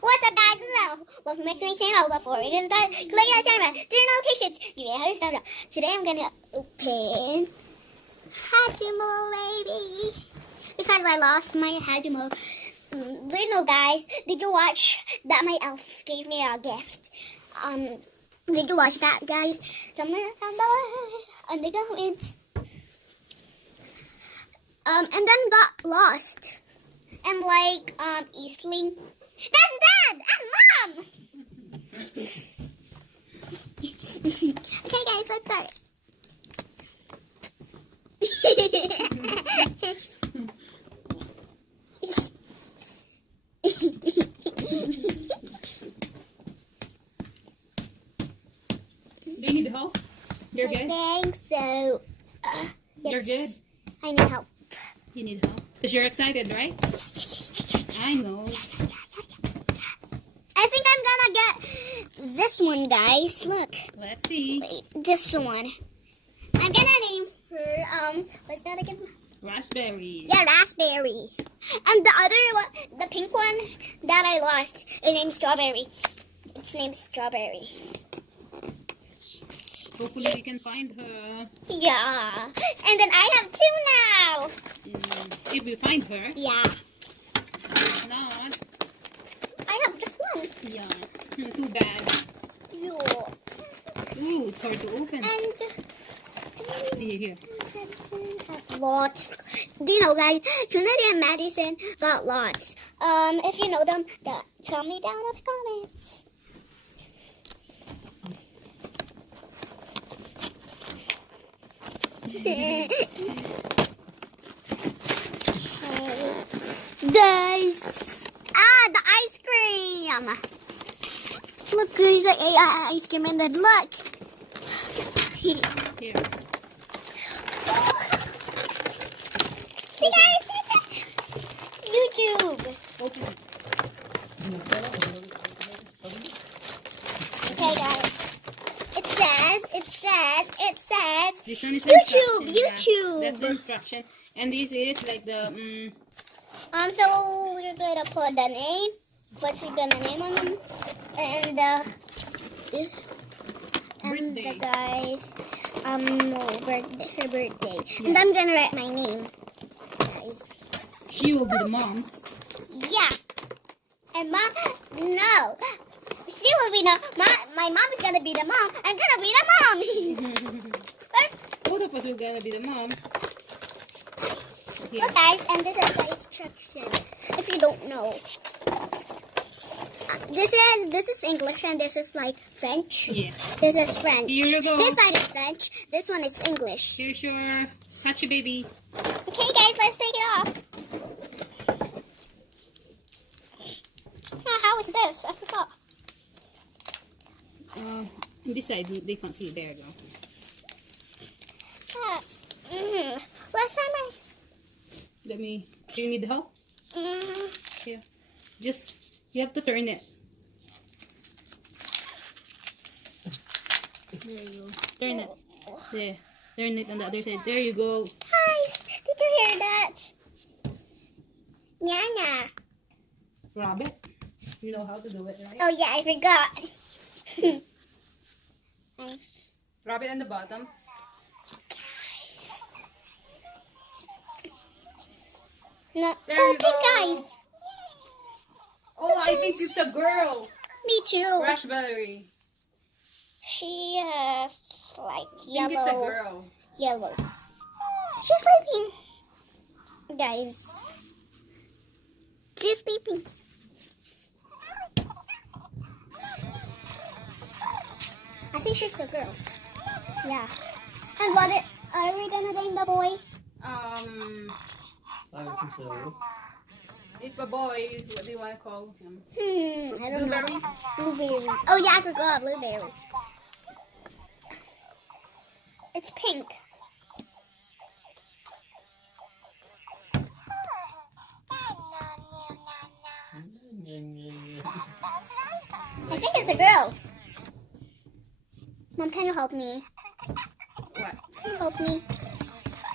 What's up, guys? Hello. Welcome back to my channel. Before we get started, click on the camera, turn notifications, give me a huge thumbs up. Today I'm gonna open Hatchimal, baby, because I lost my Hatchimal. No, guys, did you watch that my elf gave me a gift? Did you watch that, guys? Somewhere down below in the comments. And then got lost. And like Eastling. That's Dad and Mom. Okay, guys, let's start. Do you need help? You're good? I think so. You're good? I need help. You need help? Because you're excited, right? I know. I think I'm gonna get this one, guys. Look. Let's see. Wait, this one. I'm gonna name her, what's that again? Raspberry. Yeah, raspberry. And the other one, the pink one that I lost, is named Strawberry. It's named Strawberry. Hopefully we can find her. Yeah. And then I have two now. If we find her. Yeah. If not. I have just one. Yeah. Too bad. Yeah. Ooh, it's hard to open. And Here. lots. Do you know, guys? Trinity and Madison got lots. If you know them, tell me down in the comments. Guys, the ice cream. Look, there's like ice cream, and then look. Here. See, guys, YouTube. Open it. Okay, guys. It says. This one is YouTube, instruction, YouTube. Yeah. That's the instruction. And this is like the So we're gonna put the name. What's we gonna name on them? And this. And the Birthday. guys, her birthday. Yeah. And I'm gonna write my name, guys. she will be the mom. Yeah. And Mom, no. She will be my mom is gonna be the mom. I'm gonna be the mom. Both of us are gonna be the mom. Here. Look, guys, and this is the instruction. If you don't know, this is English and this is like French. Yeah. This is French. Here you go. This side is French. This one is English. Here's your Hatchy baby. Okay, guys, let's take it off. How is this? I forgot. On this side, they can't see it. There you go. Last time Do you need help? Here. Just, you have to turn it. There you go. Turn it. There. Turn it on the other side. There you go. Guys, did you hear that? Nyanya. Rabbit. You know how to do it, right? Oh yeah, I forgot. Rabbit on the bottom. No. There Oh, you pink go. guys. Oh, I think it's a girl. Me too. Raspberry. She has like I think it's a yellow. girl. Yellow. She's sleeping. Guys. She's sleeping. I think she's a girl. Yeah. And what are we gonna name the boy? I don't think so. If a boy, what do you want to call him? I don't Blueberry? know. Blueberry. Oh yeah, I forgot blueberry. It's pink. I think it's a girl. Mom, can you help me? What? Can you help me?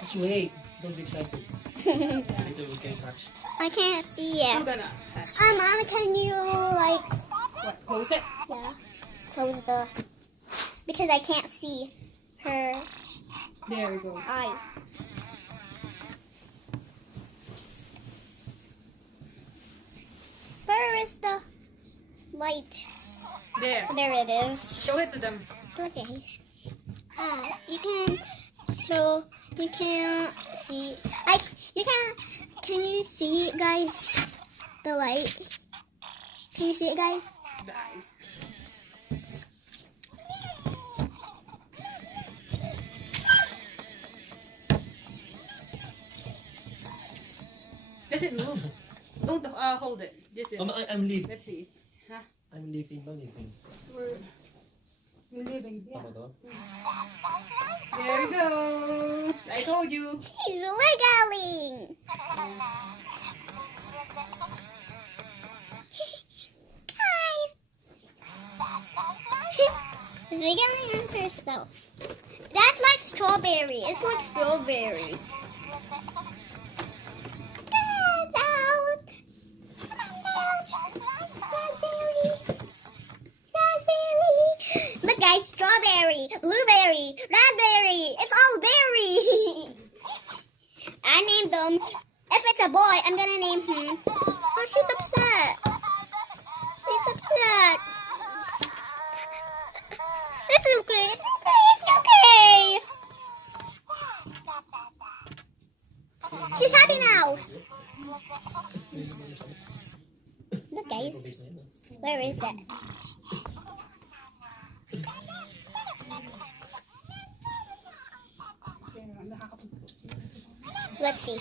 Just wait. Don't be excited. Later we can touch. I can't see it. I'm gonna touch. Mom, can you like Close it. Yeah. Close the. Because I can't see her There we go. eyes. Where is the light? There. There it is. Show it to them. Look guys. You can. So you can't see. You can you see it, guys? The light. Can you see it, guys? The eyes. Does it move? Don't hold it. Just I'm leaving. let's see. Huh? I'm leaving. I'm leaving. We're leaving. Yeah. Tama to? There we go. I told you. She's wiggling. Guys. She's wiggling on herself. That's like strawberry. It's like strawberry. Get out. Raspberry. Raspberry. Look guys, strawberry, blueberry, raspberry. It's all berry. I named them. If it's a boy, I'm gonna name him. Oh, she's upset. She's upset. It's okay. It's okay. She's happy now. Look guys. Where is that? Let's see.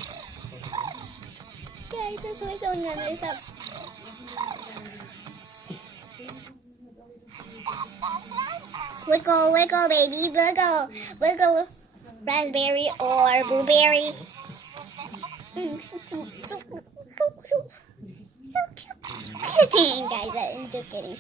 Guys, it's wiggling on herself. Wiggle, wiggle, baby, wiggle, wiggle. Raspberry or blueberry. So cute. Guys, I'm just kidding.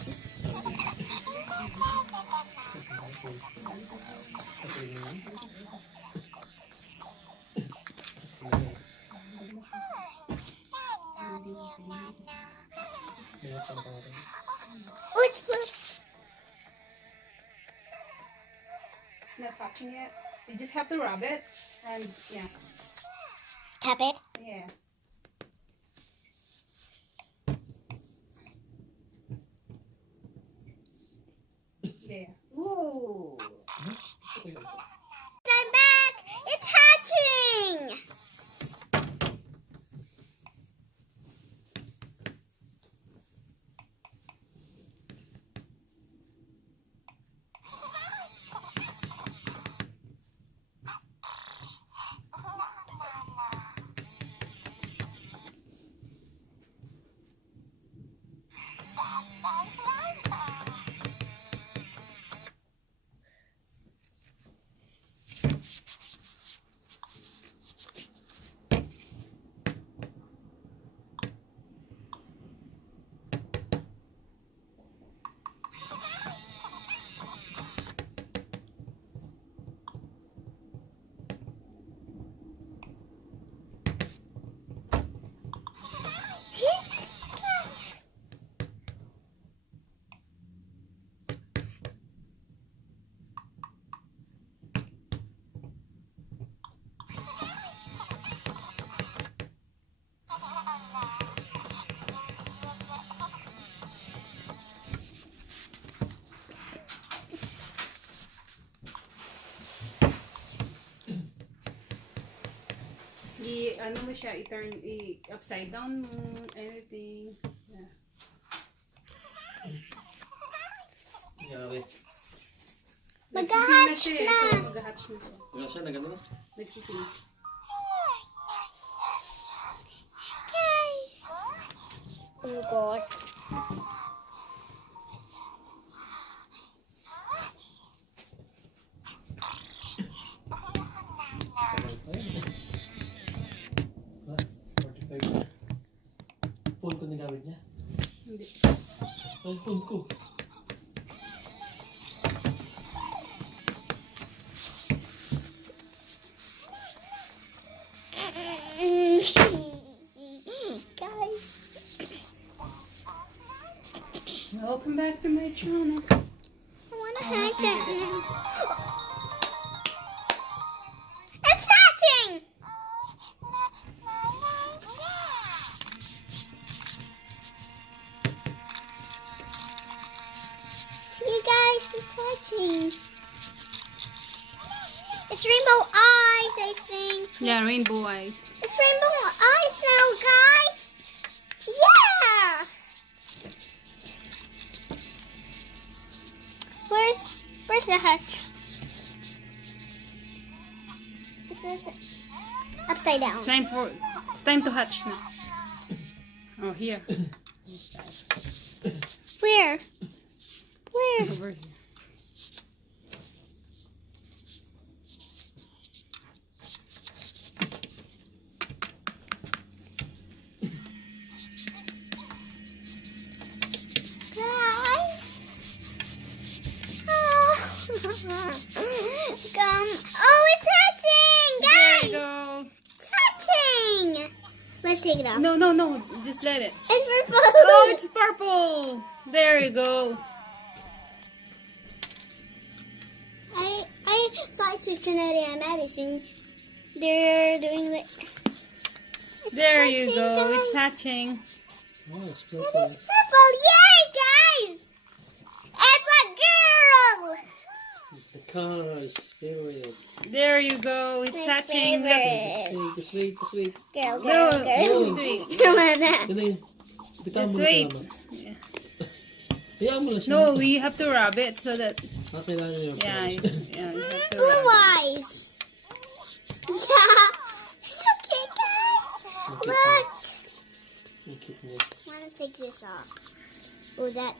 It's not touching it. You just have to rub it and yeah. Tap it. Yeah. There. Whoa. I'm back. It's hatching. Ano mo siya, i-turn, upside down mo, anything. Yeah. Nangyari. Nagsising na siya eh, so mag-hatch na siya. Wala siya, nagano na. Nagsising. Guys. Oh God. Phone ko nagamit niya. Hindi. Ang phone ko. Guys. Welcome back to my channel. I want to hatch it now. It's hatching! See guys, it's hatching. It's rainbow eyes, I think. Yeah, rainbow eyes. It's rainbow eyes now, guys. Yeah! Where's the hatch? This is upside down. It's time to hatch now. Oh, here. Where? Over here. Guys? Oh. Oh, it's hatching! There Guys! you go. It's hatching! Let's take it off. No. Just let it. It's purple! Oh, it's purple. There you go. I saw it to Trinity and Madison. They're doing it. There you go. It's hatching. Oh, it's It's purple. purple! Yay, guys! It's a girl! The car's favorite. There you go. It's My hatching. favorite. Just wait. Girl. No, no. sweet. Come on na. Sino yun? Bitawan Just mo na wait. naman. Yeah. Hayaan mo na siya. No, we have to rub it so that. Kailangan niya yung Yeah, price. yeah. We have to Blue rub it. eyes. Yeah. It's okay, guys. Look. Ang cute niya. I want to take this off. Oh, that.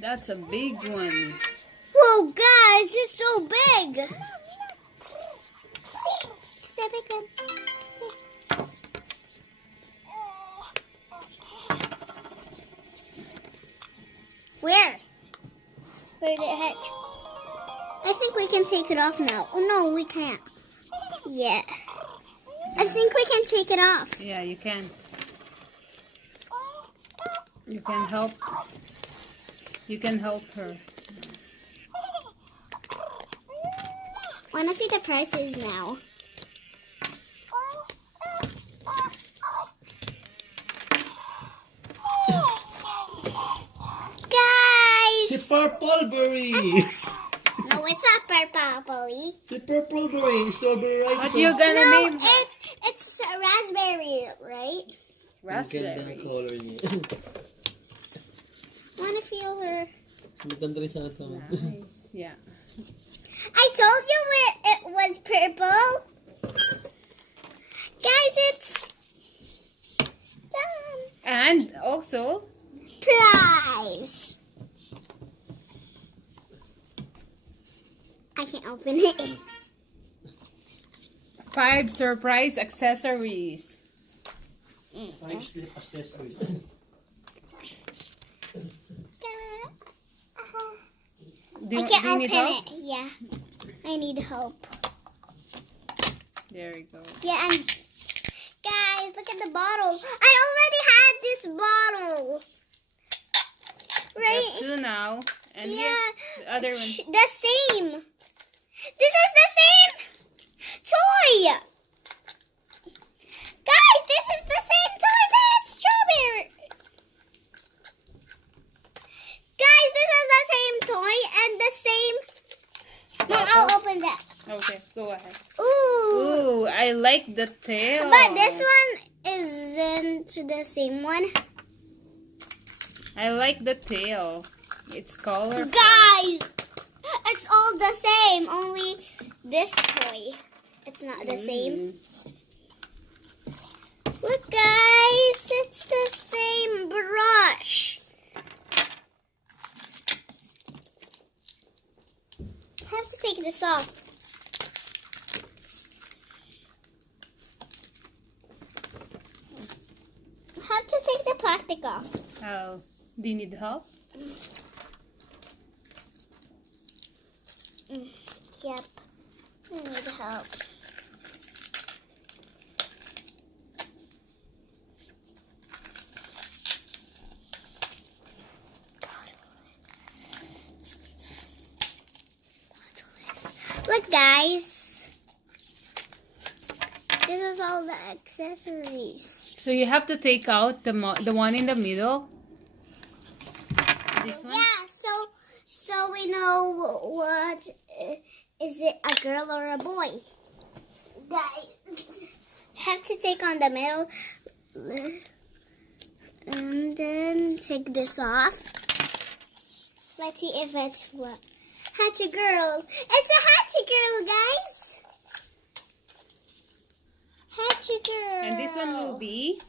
That's a big one. Whoa, guys, it's so big. See? It's a big one. Where? Where did it hatch? I think we can take it off now. Oh, no, we can't. Yeah. I think we can take it off. Yeah, you can. You can help. You can help her. Want to see the prices now. Guys! Si Purple Berry! No, it's not purple. Si Purple Berry! Strawberry rice. What you gonna No, name her? it's raspberry, right? Ang ganda ng Raspberry. color niya. Want to feel her? Maganda rin sa ito. Nice. Yeah. I told you it was purple. Guys, it's done. And also, Prize. I can't open it. 5 surprise accessories. 5 slip accessories. Do I you, can't do you open need help? it. Yeah, I need help. There you go. Yeah, and guys, look at the bottles. I already had this bottle. Right? Got 2 now. And Yeah. here, the other one. The same. This is the same toy. Guys, this is the same toy that strawberry. Guys, this is the same toy and the same. Mom, I'll open that. Okay, go ahead. Ooh. Ooh, I like the tail. But this one isn't the same one. I like the tail. It's colorful. Guys, it's all the same. Only this toy, it's not the same. Look, guys, it's the same brush. I have to take this off. I have to take the plastic off. Oh, do you need help? Yep. I need help. Look, guys. This is all the accessories. So you have to take out the one in the middle. This one. Yeah, so we know what is it, a girl or a boy? Guys, have to take on the middle and then take this off. Let's see if it's what. Hatchy girl. It's a hatchy girl, guys. Hatchy girl. And this one will be.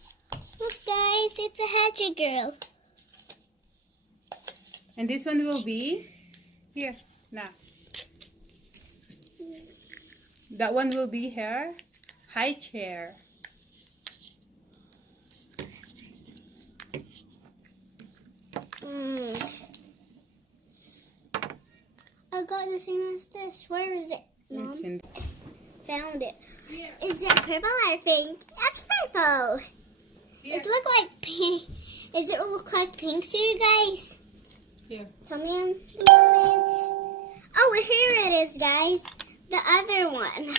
Look, guys, it's a hatchy girl. And this one will be. Here. Now. That one will be her high chair. I got the same as this. Where is it, Mom? It's in. Found it. Here. Is it purple or pink? That's purple. Here. It look like pink. Does it look like pink to you guys? Here. Tell me in the comments. Oh, here it is, guys. The other one.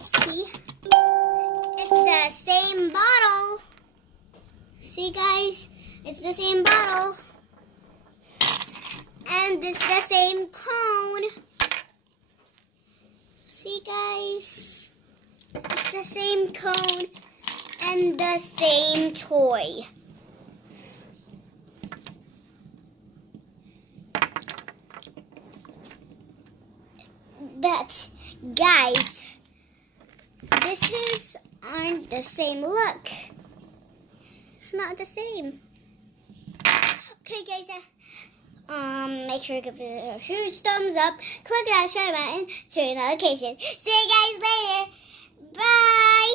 See? It's the same bottle. See, guys? It's the same bottle. And it's the same cone. See, guys? It's the same cone and the same toy. But, guys, this aren't the same look. It's not the same. Okay, guys, make sure to give it a huge thumbs up. Click that subscribe button, turn notifications. See you guys later. Bye.